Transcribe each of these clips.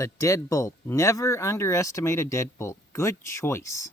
The Deadbolt. Never underestimate a Deadbolt. Good choice.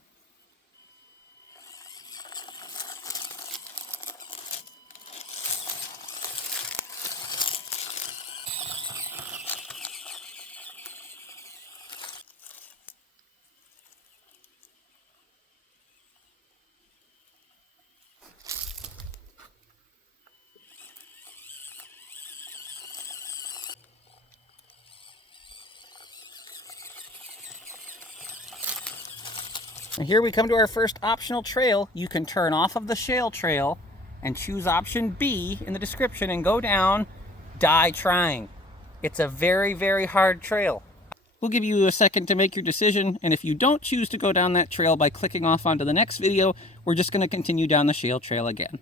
And here we come to our first optional trail. You can turn off of the shale trail and choose option B in the description and go down, die trying. It's a very, very hard trail. We'll give you a second to make your decision, and if you don't choose to go down that trail by clicking off onto the next video, we're just going to continue down the shale trail again.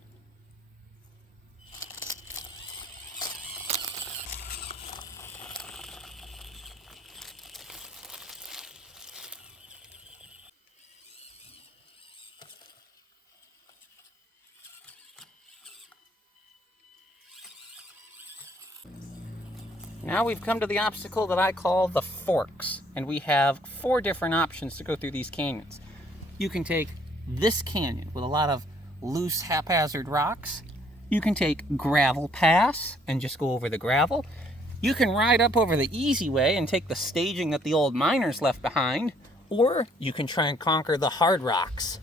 Now we've come to the obstacle that I call the forks, and we have 4 different options to go through these canyons. You can take this canyon with a lot of loose, haphazard rocks. You can take gravel pass and just go over the gravel. You can ride up over the easy way and take the staging that the old miners left behind, or you can try and conquer the hard rocks.